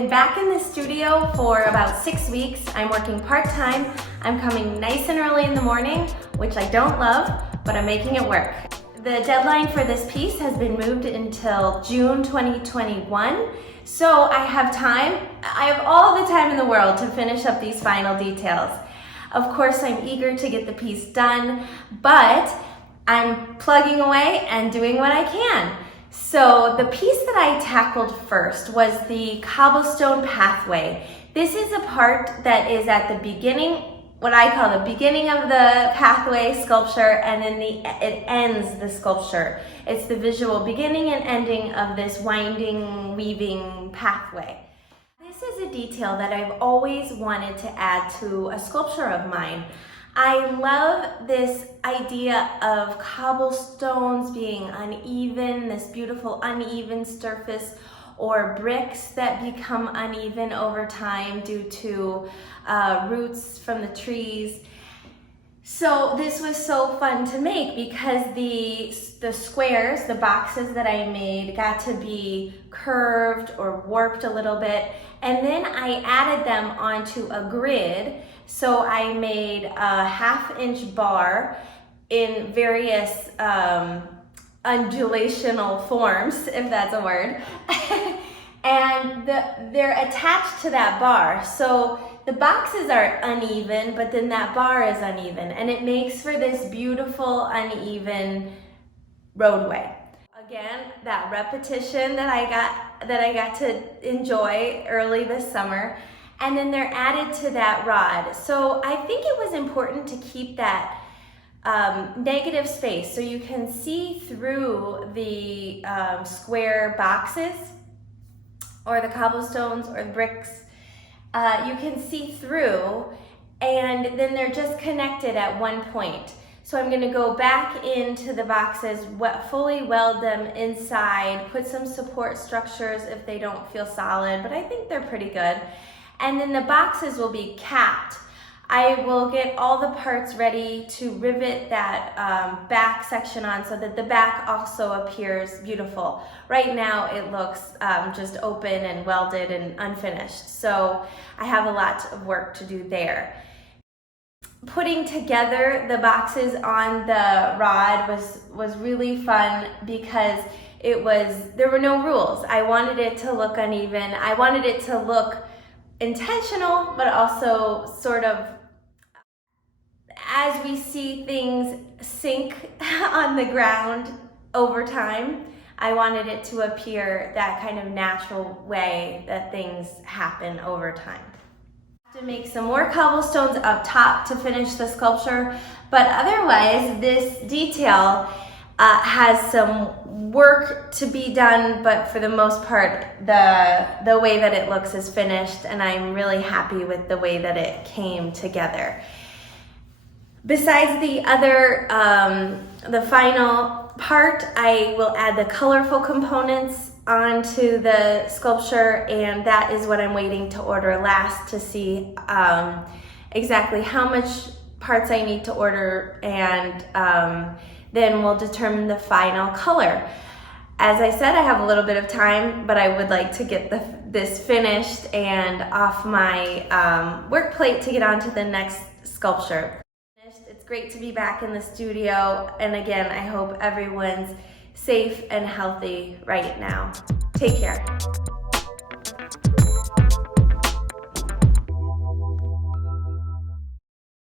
been back in the studio for about 6 weeks. I'm working part-time. I'm coming nice and early in the morning, which I don't love, but I'm making it work. The deadline for this piece has been moved until June 2021, so I have time. I have all the time in the world to finish up these final details. Of course, I'm eager to get the piece done, but I'm plugging away and doing what I can. So the piece that I tackled first was the cobblestone pathway. This is a part that is at the beginning, what I call the beginning of the pathway sculpture, and then it ends the sculpture. It's the visual beginning and ending of this winding, weaving pathway. This is a detail that I've always wanted to add to a sculpture of mine. I love this idea of cobblestones being uneven, this beautiful uneven surface, or bricks that become uneven over time due to roots from the trees. So this was so fun to make because the squares, the boxes that I made, got to be curved or warped a little bit, and then I added them onto a grid. So I made a 1/2-inch bar in various undulational forms, if that's a word, and they're attached to that bar. So the boxes are uneven, but then that bar is uneven, and it makes for this beautiful uneven roadway. Again, that repetition that I got to enjoy early this summer. And then they're added to that rod. So I think it was important to keep that negative space so you can see through the square boxes or the cobblestones or the bricks. You can see through, and then they're just connected at one point. So I'm gonna go back into the boxes, fully weld them inside, put some support structures if they don't feel solid, but I think they're pretty good. And then the boxes will be capped. I will get all the parts ready to rivet that back section on so that the back also appears beautiful. Right now it looks just open and welded and unfinished. So I have a lot of work to do there. Putting together the boxes on the rod was really fun because there were no rules. I wanted it to look uneven. I wanted it to look intentional, but also sort of, as we see things sink on the ground over time, I wanted it to appear that kind of natural way that things happen over time. I have to make some more cobblestones up top to finish the sculpture, but otherwise this detail has some work to be done, but for the most part, the way that it looks is finished, and I'm really happy with the way that it came together. Besides the other, the final part, I will add the colorful components onto the sculpture, and that is what I'm waiting to order last to see exactly how much parts I need to order, and then we'll determine the final color. As I said, I have a little bit of time, but I would like to get this finished and off my work plate to get on to the next sculpture. It's great to be back in the studio, and again, I hope everyone's safe and healthy right now. Take care.